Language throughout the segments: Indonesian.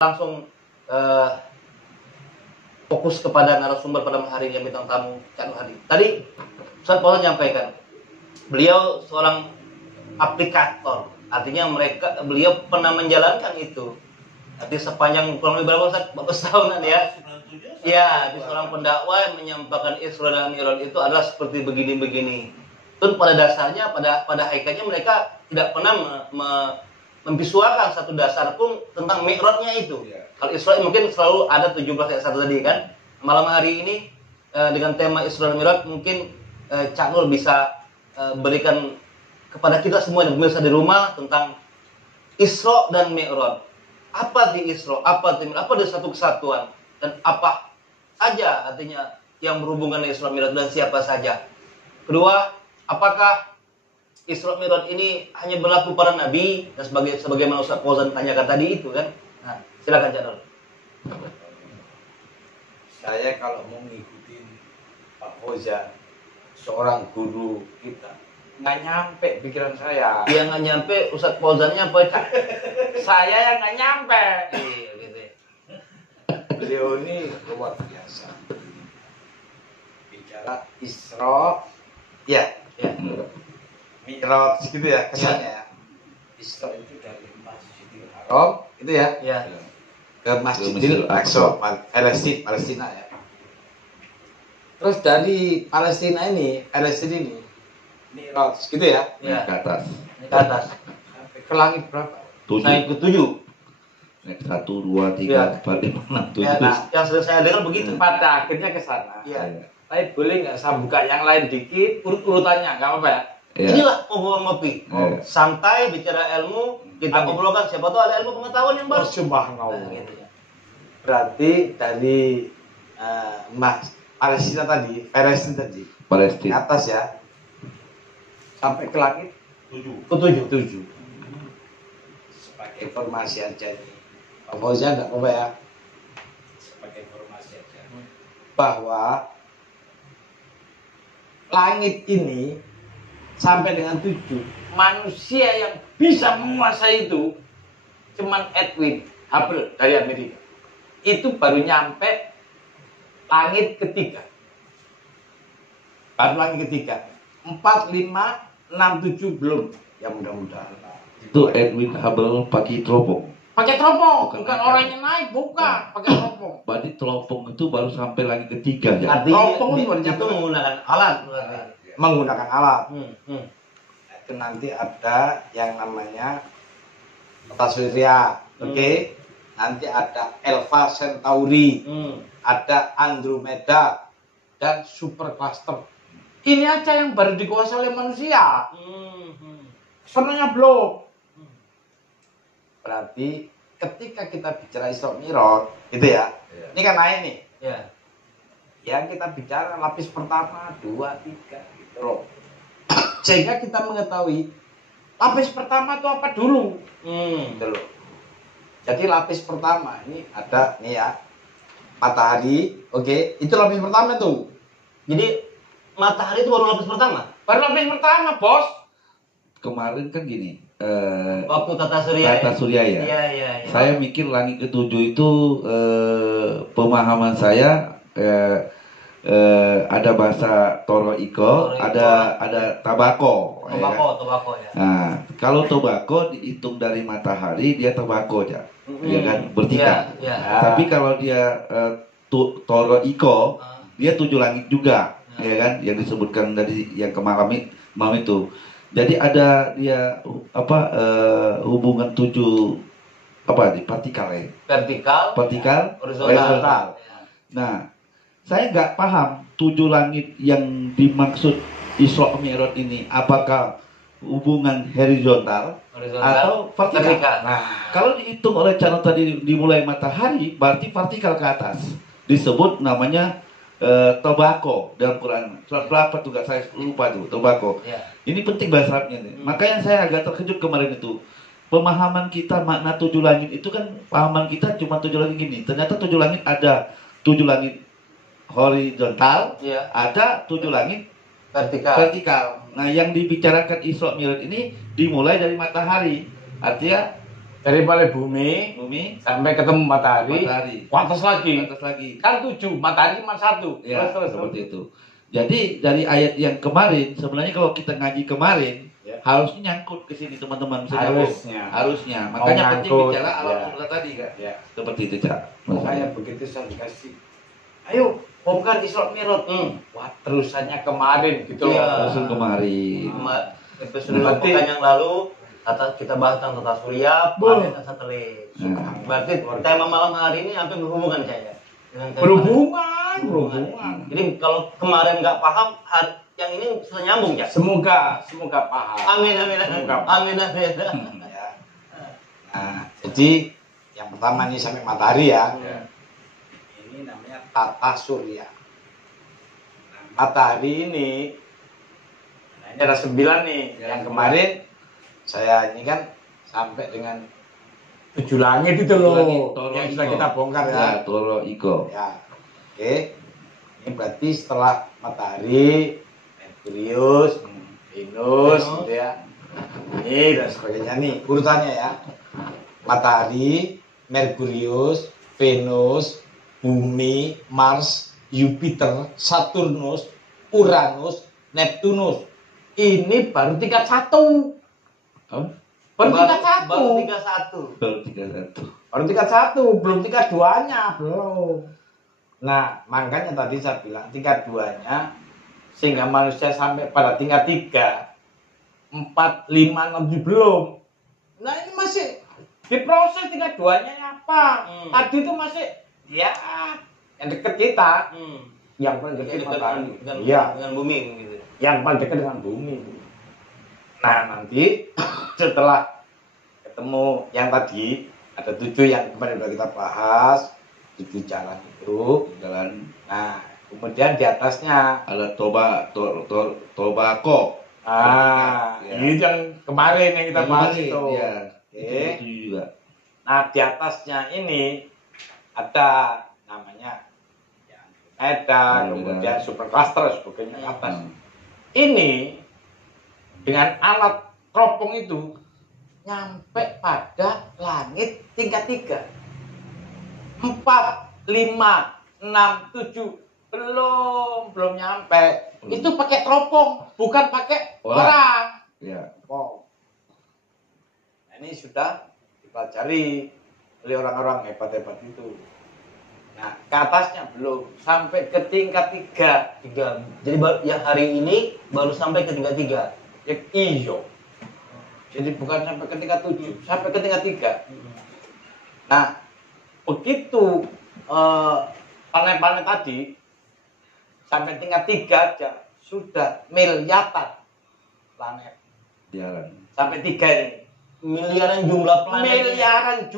langsung fokus kepada narasumber pada hari ini, bintang tamu Cak Nur Hadi. Tadi Ustaz Fauzan menyampaikan, beliau seorang aplikator, artinya beliau pernah menjalankan itu. Artinya sepanjang kurang lebih berapa Ustaz? Tahunan ya. Ya, di seorang pendakwah yang menyampaikan Isra dan Mi'raj itu adalah seperti begini-begini. Itu pada dasarnya, pada hakikatnya mereka tidak pernah memvisualkan satu dasar pun tentang Mi'rajnya itu. Ya. Kalau Isra mungkin selalu ada 17 ayat 1 tadi kan. Malam hari ini dengan tema Isra dan Mi'raj mungkin Cak Nur bisa berikan kepada kita semua yang pemirsa di rumah tentang Isra dan Mi'raj. Apa di Isra, apa di Mi'raj, apa di satu kesatuan, dan apa saja artinya yang berhubungan dengan Isra Mi'raj dan siapa saja. Kedua, apakah Isra Mi'raj ini hanya berlaku para nabi dan sebagaimana Ustaz Fauzan tanyakan tadi itu kan? Nah, silakan Cak Nur. Saya kalau mau ngikutin Pak Fauzan, seorang guru kita, nggak nyampe pikiran saya. Yang nggak nyampe Ustaz Fauzannya apa Cak? Saya yang nggak nyampe. Iya gitu. Beliau ini luar biasa. Bicara Isra, ya. Mi'raj gitu ya kesannya ya. Isra itu dari Masjidil Haram itu ya. Ya. Ke Masjidil Aqsa, Palestina ya. Terus dari Palestina ini Mi'raj gitu ya. Ya. Ke atas. Ke atas. Sampai ke langit berapa? 7. Naik ke 7. Naik 1, 2, 3, 4, 5, 6, 7. Ya, nah, yang sudah saya dengar begitu. Pada akhirnya ke sana. Iya. Tapi boleh nggak saya buka yang lain dikit, urut-urutannya, nggak apa-apa ya? Ya. Inilah obrolan ngopi. Oh. Santai bicara ilmu, kita Amin. obrolkan siapa tahu ada ilmu pengetahuan yang baru. Subhanallah. Nah, gitu ya. Berarti dari Palestina tadi, di Palestina. atas ya, sampai ke langit 7. 7. Sebagai informasi aja nih, Pak Fauzan nggak apa-apa ya? Sebagai informasi aja. Bahwa langit ini sampai dengan 7, manusia yang bisa menguasai itu cuman Edwin Hubble dari Amerika. Itu baru nyampe langit ketiga. Baru langit ketiga. 4, 5, 6, 7 belum. Ya mudah-mudahan. Itu Edwin Hubble pakai teropong. Pakai teropong, Bukan bukan pakai- orangnya naik, bukan. Pakai teropong. Berarti teropong itu baru sampai lagi ketiga ya. Artinya Teropong itu menggunakan alat. Menggunakan alat. Hmm. Itu nanti ada yang namanya peta surya, oke? Nanti ada Alpha Centauri, ada Andromeda, dan super cluster. Ini aja yang baru dikuasai oleh manusia. Sebenarnya belum. Berarti ketika kita bicara Isra Mi'raj, gitu ya. Ini kan naik nih. Ya. Yang kita bicara lapis pertama, 2, 3, gitu loh. Sehingga kita mengetahui lapis pertama itu apa dulu. Gitu loh. Jadi lapis pertama ini ada nih ya, matahari, oke, itu lapis pertama tuh. Jadi matahari itu baru lapis pertama. Baru lapis pertama, bos. Kemarin kan gini. Waktu tata surya. Tata surya ya. Iya. Saya mikir langit ke-7 itu pemahaman saya ada bahasa Toro Iko, ada tabako. Tobako ya. Nah, kalau tobako dihitung dari matahari dia tobako aja, dia kan bertiga. Iya. Tapi kalau dia Toro Iko, dia 7 langit juga, ya kan? Yang disebutkan dari yang malam itu. Jadi ada dia hubungan 7 vertikal ya. Vertikal, horizontal. Nah, saya nggak paham 7 langit yang dimaksud Isra Mi'raj ini apakah hubungan horizontal atau vertikal. Nah, Kalau dihitung oleh cara tadi dimulai matahari, berarti vertikal ke atas. Disebut namanya tobako dalam Quran. Surat berapa tuh? Saya lupa tuh, tobako. ya. Ini penting bahasa Arabnya nih. Makanya saya agak terkejut kemarin itu. Pemahaman kita makna 7 langit itu kan pahaman kita cuma 7 langit gini. Ternyata 7 langit ada 7 langit horizontal, Iya. ada 7 langit Vertikal. Nah, yang dibicarakan Isra Mi'raj ini dimulai dari matahari. Artinya Dari mulai bumi sampai ketemu matahari. Ke atas lagi. Kan 7, matahari cuma 1. Ya, seperti itu. Jadi dari ayat yang kemarin, sebenarnya kalau kita ngaji kemarin, harusnya nyangkut ke sini teman-teman. Harusnya. Makanya penting bicara alam semesta tadi kan. Ya. Seperti itu, Cak. Makanya begitu saya dikasih, ayo bongkar Isra Mi'raj. Wah, terusannya kemarin gitu loh. Terusan kemarin. Episode pekan yang lalu kita bahas tentang tata surya, planet dan satelit. Berarti tema malam hari ini hampir berhubungan kayaknya. Berhubungan. Jadi kalau kemarin nggak paham, yang ini sudah nyambung ya. Semoga paham. Amin. Ya. Nah, jadi yang pertama nih sampai matahari ya. Ini namanya tata surya. Nah, matahari ini ada 9 nih. Yang kemarin saya ini kan sampai dengan 7 langit itu loh. Yang sudah kita bongkar ya. Toro Iko. Ya. Oke. Ini berarti setelah matahari, Merkurius, Venus gitu ya. Ini dan sebagainya nih urutannya ya. Matahari, Merkurius, Venus, Bumi, Mars, Jupiter, Saturnus, Uranus, Neptunus. Ini baru tingkat 1. Baru tingkat 1. Baru tingkat 1, belum tingkat 2-nya, belum. Nah, makanya tadi saya bilang tingkat 2-nya sehingga manusia sampai pada tingkat 3, 4, 5, 6 belum. Nah, ini masih diproses tingkat 2-nya apa? Tadi itu masih ya yang dekat kita. Yang paling dekat dengan bumi gitu. Yang paling dekat dengan bumi. Nah, nanti setelah ketemu yang tadi ada 7 yang kemarin sudah kita bahas, 7 jalan itu. Nah, kemudian di atasnya ada Tobacco. Ini yang kemarin yang kita bahas itu. Itu juga. Nah, di atasnya ini ada namanya kemudian supercluster sebagainya ke atas. Ini dengan alat teropong itu nyampe pada langit tingkat 3. 4, 5, 6, 7 belum nyampe. Itu pakai teropong, bukan pakai orang. Ya. Nah, ini sudah dipelajari oleh orang-orang hebat-hebat itu. Nah, ke atasnya belum sampai ke tingkat 3. Jadi yang hari ini baru sampai ke tingkat 3. Ya, iyo. Jadi bukan sampai ke tingkat 7, sampai ke tingkat 3. Nah, begitu planet-planet tadi sampai tingkat 3 aja sudah miliaran planet. Sampai 3 ini. Miliaran jumlah planet. Yang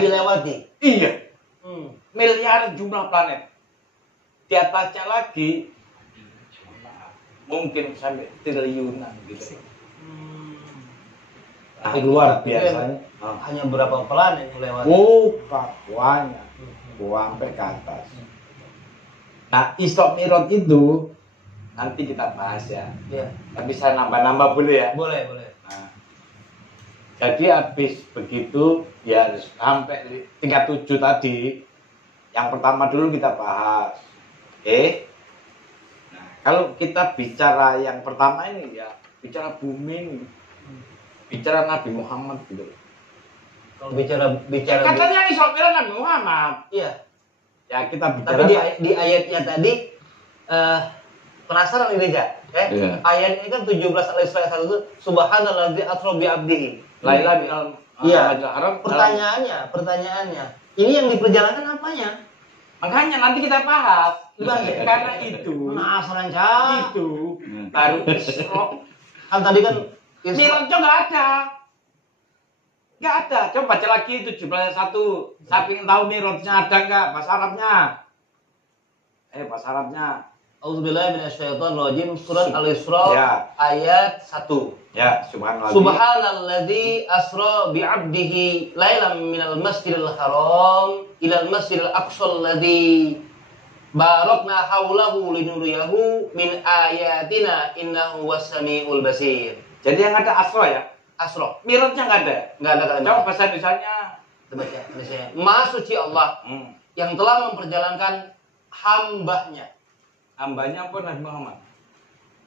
dilewati. Iya. Miliaran jumlah planet. Di atasnya lagi mungkin sampai triliunan gitu. Nah, luar biasanya. Hanya berapa planet yang lewat? Banyak. Sampai ke atas. Nah, Isra Mi'raj itu nanti kita bahas ya. Tapi saya nambah-nambah boleh ya? Boleh. Nah, jadi habis begitu ya sampai tingkat 7 tadi. Yang pertama dulu kita bahas. Oke. Nah, kalau kita bicara yang pertama ini ya, bicara bumi ini. Bicara Nabi Muhammad gitu. Kalau bicara katanya Isra Mi'raj Nabi Muhammad. Iya. Ya kita bicara. Tapi di ayatnya tadi penasaran ini aja. Ayat ini kan 17 Al-Isra 1 itu subhanalladzi asra bi 'abdihi. Laila minal haram. Pertanyaannya, ini yang diperjalankan apanya? Makanya nanti kita bahas. Karena itu. Penasaran Cak. Itu baru Isra. Kan tadi kan Mi'raj enggak ada. Enggak ada. Coba baca lagi 17 ayat 1. Saya ingin tahu Mi'rajnya ada enggak bahasa Arabnya. Bahasa Arabnya. Auzubillahi minasyaitonirrajim, surat Al-Isra ayat 1. Ya, Subhanalladzi asra bi 'abdihi lailan minal masjidil haram ilal masjidil aqsal ladzi barakna haulahu linuriyahu min ayatina innahu was-sami'ul basir. Jadi yang ada asra ya. Asro. Mi'rajnya nggak ada. Nggak ada kalimat. Coba bahasa Indonesianya. Baca Indonesia. Maha suci Allah yang telah memperjalankan hambanya. Hambanya pun Nabi Muhammad.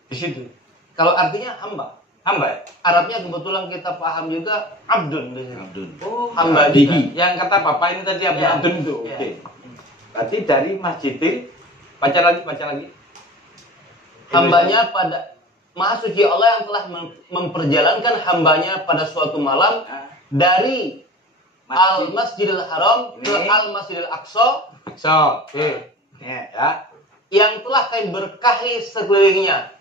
Di situ. Kalau artinya hamba. Hamba ya? Arabnya kebetulan kita paham juga abdun di sini. Abdun. Oh, Hamba Abdi. juga. yang kata Bapak ini tadi Abdul Ya. Abdul itu. Ya. Oke. Berarti dari Masjidil baca lagi. Hambanya pada Maha suci Allah yang telah memperjalankan hambanya pada suatu malam dari Al-Masjidil Haram ke Ini. Al-Masjidil Aqsa So, oke. Ya. yang telah kami berkahi sekelilingnya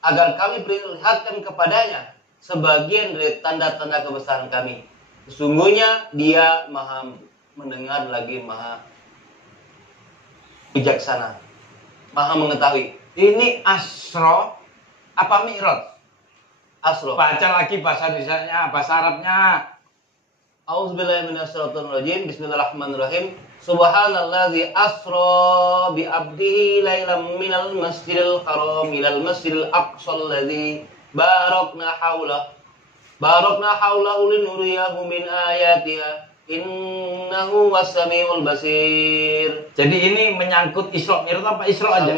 agar kami perlihatkan kepadanya sebagian dari tanda-tanda kebesaran kami. Sesungguhnya dia maha mendengar lagi maha bijaksana, maha mengetahui. Ini Asro apa Mi'raj? Asro. Baca lagi bahasa Indonesianya, bahasa Arabnya. Auzubillahiminasyaitonirrajim. Bismillahirrahmanirrahim. Subhanalladzi asra bi abdihi lailam minal masjidil haram ilal masjidil aqsal ladzi barakna haulahu linuriyahu min ayatiha innahu was-samiul basir. Jadi ini menyangkut Isra Mi'raj apa Isra aja?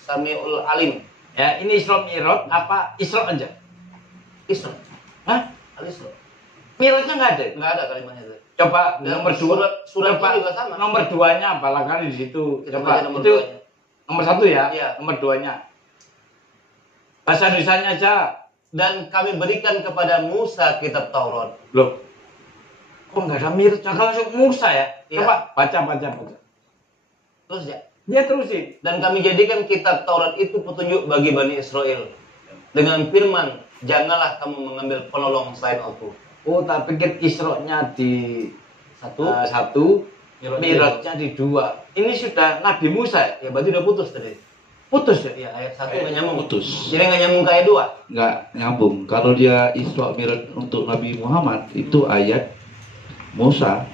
Samiul alim. Ya, ini Isra Mi'raj apa Isra aja? Isra. Hah? Al-Isra. Mi'rajnya nggak ada. Enggak ada kalimatnya itu. Coba Dan nomor 2. surat Coba juga sama. nomor 2-nya apa? Langkah di situ. Kita Coba baca nomor itu 2-nya. nomor 1 ya? Iya. Nomor 2-nya. Bahasa Indonesianya aja. Dan kami berikan kepada Musa kitab Taurat. Loh. Kok nggak ada Mi'raj? Kalau langsung Musa ya? Iya. Coba baca. Terus ya. Dia terusin. Dan kami jadikan kitab Taurat itu petunjuk bagi Bani Israel. Dengan firman, janganlah kamu mengambil penolong selain aku. Oh, tak pikir Isra-nya di Satu. satu, Mi'raj. Mi'rajnya di 2. Ini sudah Nabi Musa ya? Ya berarti udah putus tadi. Putus ya? Ya ayat 1 nggak nyambung. Putus. Jadi nggak nyambung ke ayat 2. Nggak nyambung. Kalau dia Isra Mi'raj untuk Nabi Muhammad itu ayat Musa,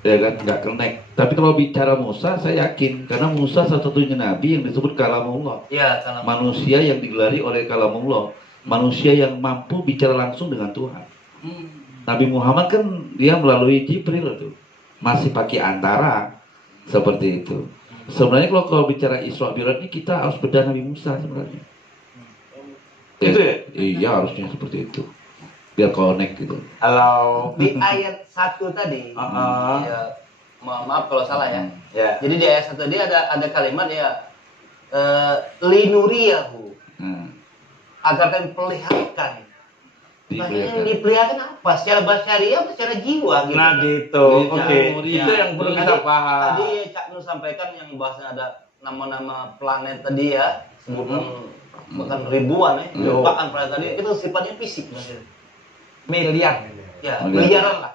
ya kan nggak connect. Tapi kalau bicara Musa, saya yakin karena Musa satu-satunya nabi yang disebut kalamullah, Ya karena manusia yang digelari oleh kalamullah, manusia yang mampu bicara langsung dengan Tuhan. Nabi Muhammad kan dia melalui Jibril tuh, masih pakai antara seperti itu. Sebenarnya kalau bicara Isra Mi'raj ini kita harus bedah Nabi Musa sebenarnya. Itu ya? Iya harusnya seperti itu. Biar connect gitu. Kalau di ayat 1 tadi. Ya, maaf kalau salah ya. ya. Jadi di ayat 1 tadi ada kalimat ya linuriyahu, Nah, agar kami perlihatkan. diperlihatkan. Diperlihatkan apa? Secara basyariah apa secara jiwa gitu. Nah gitu, Iya, oke. iya. Itu yang perlu kita paham. Tadi Cak Nur sampaikan yang bahasanya ada nama-nama planet tadi ya, sebutan bahkan ribuan ya, jutaan planet tadi itu sifatnya fisik maksudnya. Miliar. Ya, Miliar. miliaran lah.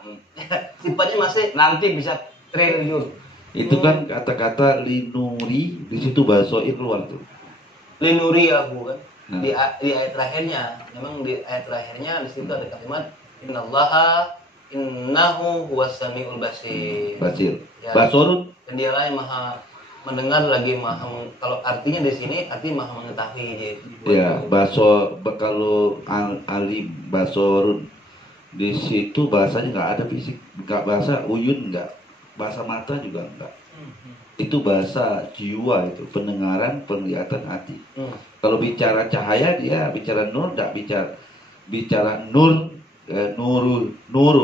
Sifatnya masih Nanti bisa triliun. Itu kan kata-kata linuri di situ bahasoir keluar tuh. linuriyahu kan. Nah. Di ayat terakhirnya, memang di ayat terakhirnya di situ ada kalimat innallaha innahu huwas-samiul basir. Basir. Ya. Basorun. Dan dialah yang maha mendengar lagi maha kalau artinya di sini artinya maha mengetahui dia. Ya, kalau alim basorun di situ bahasanya nggak ada fisik, nggak bahasa uyun nggak, bahasa mata juga nggak. Itu bahasa jiwa itu, pendengaran, penglihatan hati. Kalau bicara cahaya dia bicara nur, nggak bicara nur,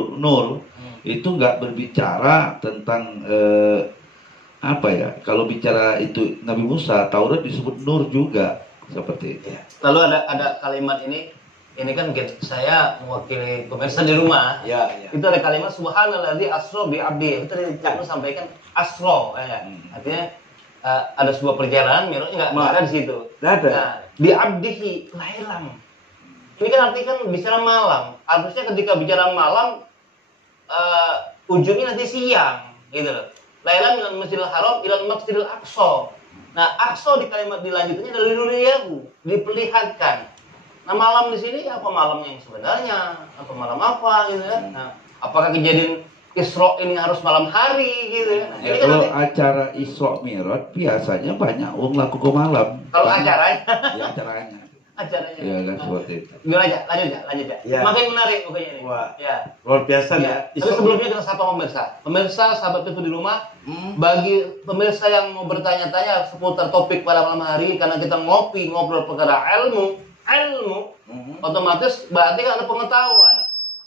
nur itu nggak berbicara tentang apa ya? Kalau bicara itu Nabi Musa, Taurat disebut nur juga seperti itu. Ya. Lalu ada kalimat ini kan saya mewakili pemirsa di rumah. Ya. Itu ada kalimat subhanalladzi asra bi abdi. Itu tadi Cak Nur sampaikan asra ya. Artinya ada sebuah perjalanan Mi'raj enggak ada di situ. Nggak ada. Nah, bi abdihi lailam. Ini kan artinya kan bicara malam. Harusnya ketika bicara malam ujungnya nanti siang gitu loh. Lailam minal masjidil haram ilal masjidil aqsa. Nah, aqsa di kalimat dilanjutnya adalah linuriyahu, diperlihatkan. Nah, malam di sini apa malam yang sebenarnya? Apa malam apa gitu kan? Nah, apakah kejadian Isra ini harus malam hari gitu kan? Nah, Ya, ini kan kalau nanti, acara Isra Mi'raj biasanya banyak orang laku ke malam. kalau acaranya Ya acaranya. acaranya. Ya kan seperti itu. Gimana aja, lanjut ya. Ya. Makin menarik pokoknya ini. Wah. Ya. Luar biasa Ya. ya. Tapi sebelumnya kita sapa pemirsa. Pemirsa, sahabat itu di rumah, bagi pemirsa yang mau bertanya-tanya seputar topik pada malam hari, karena kita ngobrol perkara ilmu, otomatis berarti kan ada pengetahuan.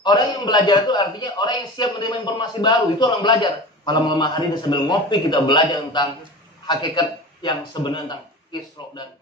Orang yang belajar itu artinya orang yang siap menerima informasi baru, itu orang belajar. Malam-malam hari ini sambil ngopi kita belajar tentang hakikat yang sebenarnya tentang Isra dan